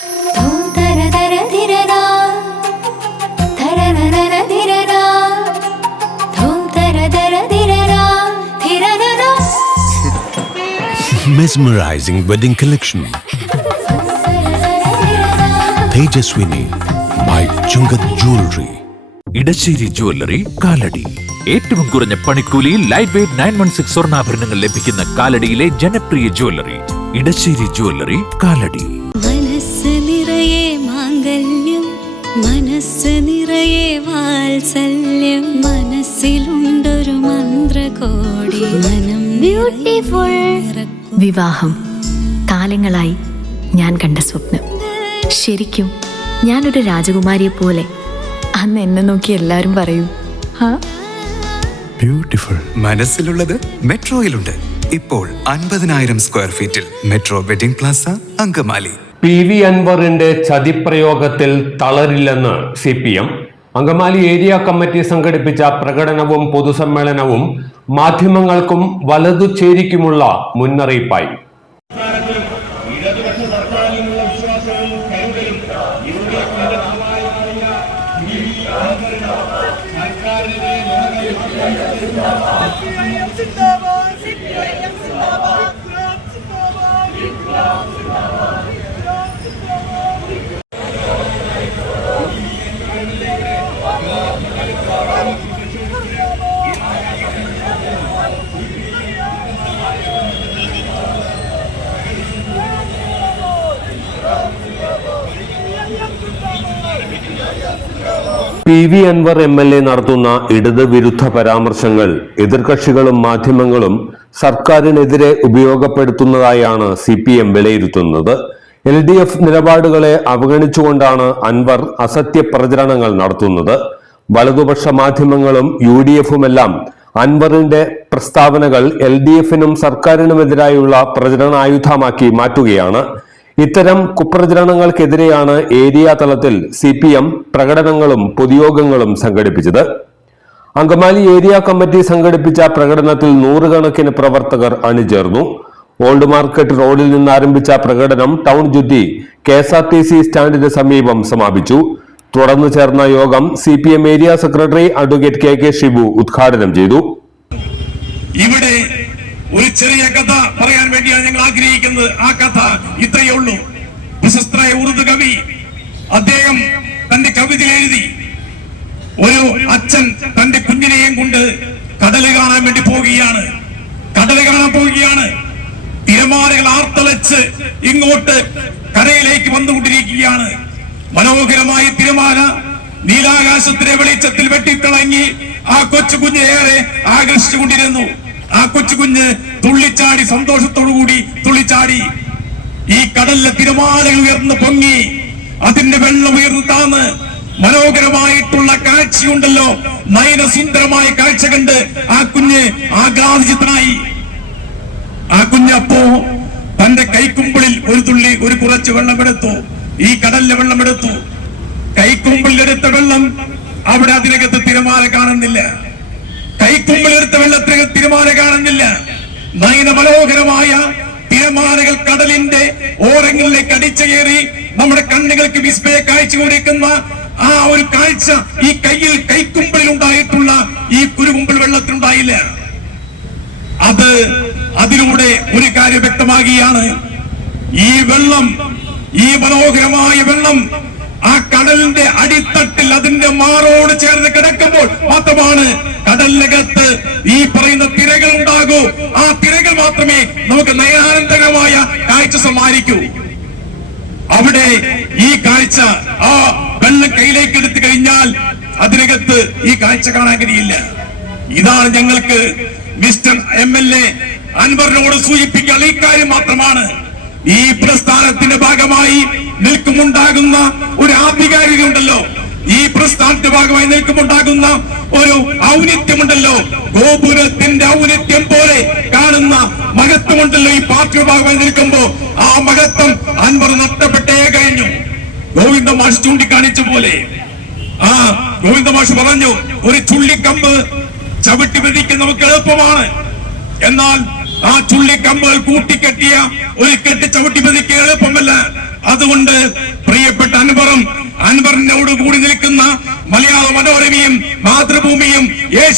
Mesmerizing wedding collection. Tejaswini by Chungat Jewelry. Edassery jewellery Kalady. ഏറ്റവും കുറഞ്ഞ പണിക്കൂലിയിൽ ലൈറ്റ് വെയ്റ്റ് 916 സ്വർണ്ണാഭരണങ്ങൾ ലഭിക്കുന്ന കാലടിയിലെ ജനപ്രിയ ജ്വല്ലറി ഇടശ്ശേരി ജ്വല്ലറി കാലടി. മനസ്സ് നിറയെ മാംഗല്യം, മനസ്സ് നിറയെ വാത്സല്യം, മനസ്സിലുണ്ടൊരു മന്ത്രകോടി, മനം ബ്യൂട്ടിഫുൾ. വിവാഹം കാലങ്ങളായി ഞാൻ കണ്ട സ്വപ്നം. ശരിക്കും ഞാനൊരു രാജകുമാരിയെ പോലെ അന്ന് എന്നെ നോക്കി എല്ലാവരും പറയും Beautiful. മനസ്സിലുള്ളത് മെട്രോയിലുണ്ട്. ഇപ്പോൾ 50,000 സ്ക്വയർ ഫീറ്റിൽ metro wedding plaza Angamaly. PV അൻവറിന്റെ ചതിപ്രയോഗത്തിൽ തളരില്ലെന്ന് CPM. അങ്കമാലി ഏരിയ കമ്മിറ്റി സംഘടിപ്പിച്ച പ്രകടനവും പൊതുസമ്മേളനവും മാധ്യമങ്ങൾക്കും വലതുചേരിക്കുമുള്ള മുന്നറിയിപ്പായി. PV അൻവർ MLA നടത്തുന്ന ഇടത് വിരുദ്ധ പരാമർശങ്ങൾ എതിർകക്ഷികളും മാധ്യമങ്ങളും സർക്കാരിനെതിരെ ഉപയോഗപ്പെടുത്തുന്നതായാണ് CPM വിലയിരുത്തുന്നത്. LDF നിലപാടുകളെ അവഗണിച്ചുകൊണ്ടാണ് അൻവർ അസത്യ പ്രചരണങ്ങൾ നടത്തുന്നത്. വലതുപക്ഷ മാധ്യമങ്ങളും UDFുമെല്ലാം അൻവറിന്റെ പ്രസ്താവനകൾ LDFനും സർക്കാരിനുമെതിരായുള്ള പ്രചരണായുധമാക്കി മാറ്റുകയാണ്. ഇത്തരം കുപ്രചരണങ്ങൾക്കെതിരെയാണ് ഏരിയ തലത്തിൽ CPM പ്രകടനങ്ങളും പൊതുയോഗങ്ങളും സംഘടിപ്പിച്ചത്. അങ്കമാലി ഏരിയ കമ്മിറ്റി സംഘടിപ്പിച്ച പ്രകടനത്തിൽ 100 കണക്കിന് പ്രവർത്തകർ അണിചേർന്നു. ഓൾഡ് മാർക്കറ്റ് റോഡിൽ നിന്ന് ആരംഭിച്ച പ്രകടനം ടൗൺ ചുറ്റി KSRTC സ്റ്റാൻഡിന് സമീപം സമാപിച്ചു. തുടർന്ന് ചേർന്ന യോഗം CPM area secretary advocate KK Shibu ഉദ്ഘാടനം ചെയ്തു. ഇവിടെ ഒരു ചെറിയ കഥ പറയാൻ വേണ്ടിയാണ് ഞങ്ങൾ ആഗ്രഹിക്കുന്നത്. ആ കഥ ഇത്രയേ ഉള്ളൂ. പ്രശസ്തനായ ഉറുദു കവി അദ്ദേഹം തന്റെ കവിതയിൽ എഴുതി, ഒരു അച്ഛൻ തന്റെ കുഞ്ഞിനെയും കൊണ്ട് കടല് കാണാൻ വേണ്ടി പോവുകയാണ്. കടല് കാണാൻ പോവുകയാണ്. തിരമാലകൾ ആർത്തലച്ച് ഇങ്ങോട്ട് കരയിലേക്ക് വന്നുകൊണ്ടിരിക്കുകയാണ്. മനോഹരമായ തിരമാല നീലാകാശത്തിലെ വെളിച്ചത്തിൽ വെട്ടിത്തിളങ്ങി ആ കൊച്ചു കുഞ്ഞ് ഏറെ ആകർഷിച്ചുകൊണ്ടിരുന്നു. ആ കൊച്ചുകുഞ്ഞ് തുള്ളിച്ചാടി, സന്തോഷത്തോടുകൂടി തുള്ളിച്ചാടി. ഈ കടലിലെ തിരമാലകൾ ഉയർന്ന് പൊങ്ങി, അതിന്റെ വെള്ളം ഉയർന്നു താന്ന് മനോഹരമായിട്ടുള്ള കാഴ്ചയുണ്ടല്ലോ, നയനസുന്ദരമായ കാഴ്ച കണ്ട് ആ കുഞ്ഞ് ആഹ്ലാദിതനായി. ആ കുഞ്ഞപ്പോ തന്റെ കൈക്കുമ്പിളിൽ ഒരു കുറച്ച് വെള്ളമെടുത്തു. ഈ കടലിലെ വെള്ളമെടുത്തു. കൈക്കുമ്പിളിലെടുത്ത വെള്ളം അവിടെ അതിനകത്ത് തിരമാല കാണുന്നില്ല. കൈക്കുമ്പിലെടുത്ത വെള്ളത്തിന് തിരമാല കാണുന്നില്ല. നയന മനോഹരമായ തിരമാലകൾ കടലിന്റെ ഓരങ്ങളിലേക്ക് അടിച്ചേറി നമ്മുടെ കണ്ണുകൾക്ക് വിസ്മയ കാഴ്ച കൊടുക്കുന്ന ആ ഒരു കാഴ്ച ഈ കൈക്കുമ്പിളിൽ ഉണ്ടായിട്ടുള്ള ഈ കുരുകുമ്പിൾ വെള്ളത്തിനുണ്ടായില്ല. അതിലൂടെ ഒരു കാര്യം വ്യക്തമാകുകയാണ്. ഈ വെള്ളം, ഈ മനോഹരമായ വെള്ളം ആ കടലിന്റെ അടിത്തട്ടിൽ അതിന്റെ മാറോട് ചേർന്ന് കിടക്കുമ്പോൾ മാത്രമാണ് കടലിനകത്ത് ഈ പറയുന്ന തിരകൾ ഉണ്ടാകൂ. ആ തിരകൾ മാത്രമേ നമുക്ക് നയനാനന്ദകരമായ കാഴ്ച സമ്മാനിക്കൂ. അവിടെ ഈ കാഴ്ച, ആ വെള്ളം കയ്യിലേക്ക് എടുത്തു കഴിഞ്ഞാൽ അതിനകത്ത് ഈ കാഴ്ച കാണാൻ കഴിയില്ല. ഇതാണ് ഞങ്ങൾക്ക് മിസ്റ്റർ MLA അൻവറിനോട് സൂചിപ്പിക്കാൻ ഈ കാര്യം മാത്രമാണ്. ഈ പ്രസ്ഥാനത്തിന്റെ ഭാഗമായി നിൽക്കുമുണ്ടാകുന്ന ഒരു ആധികാരികത ഉണ്ടല്ലോ, ഈ പ്രസ്ഥാനത്തിന്റെ ഭാഗമായി നിൽക്കുമുണ്ടാകുന്ന ഒരു ഔന്നിത്യമുണ്ടല്ലോ, ഗോപുരത്തിന്റെ ഔന്നിത്യം പോലെ കാണുന്ന മഹത്വമുണ്ടല്ലോ ഈ പാർട്ടിയുടെ ഭാഗമായി നിൽക്കുമ്പോ ആ മഹത്വം അൻവർ നഷ്ടപ്പെട്ടേ കഴിഞ്ഞു. ഗോവിന്ദ മാഷ് ചൂണ്ടിക്കാണിച്ച പോലെ ഗോവിന്ദ മാഷ് പറഞ്ഞു, ഒരു ചുള്ളിക്കമ്പ് ചവിട്ടി പിടിക്കാൻ നമുക്ക് എളുപ്പമാണ്, എന്നാൽ ആ ചുള്ളിക്കമ്പുകൾ കൂട്ടിക്കെട്ടിയ ഒരു കെട്ടി ചവിട്ടി പതിക്കുക എളുപ്പമല്ല. അതുകൊണ്ട്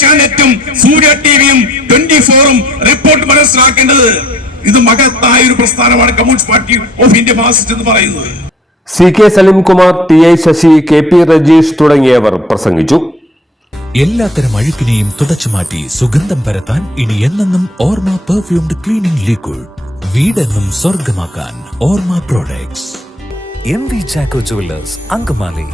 ഏഷ്യാനെറ്റും സൂര്യ ടിവിയും 24-ഉം റിപ്പോർട്ട് മനസ്സിലാക്കേണ്ടത് ഇത് മഹത്തായ ഒരു പ്രസ്ഥാനമാണ് communist party of India Marxist എന്ന് പറയുന്നത്. CK Salim Kumar, TI Sasi, KP Rajeesh തുടങ്ങിയവർ പ്രസംഗിച്ചു. എല്ലാത്തരം അഴുക്കിനെയും തുടച്ചുമാറ്റി സുഗന്ധം പരത്താൻ ഇനി എന്നെന്നും ഓർമ്മ പെർഫ്യൂംഡ് ക്ലീനിംഗ് ലിക്വിഡ്. വീടെന്നും സ്വർഗമാക്കാൻ ഓർമ്മ products. MV Jacko Jewelers, Angamali.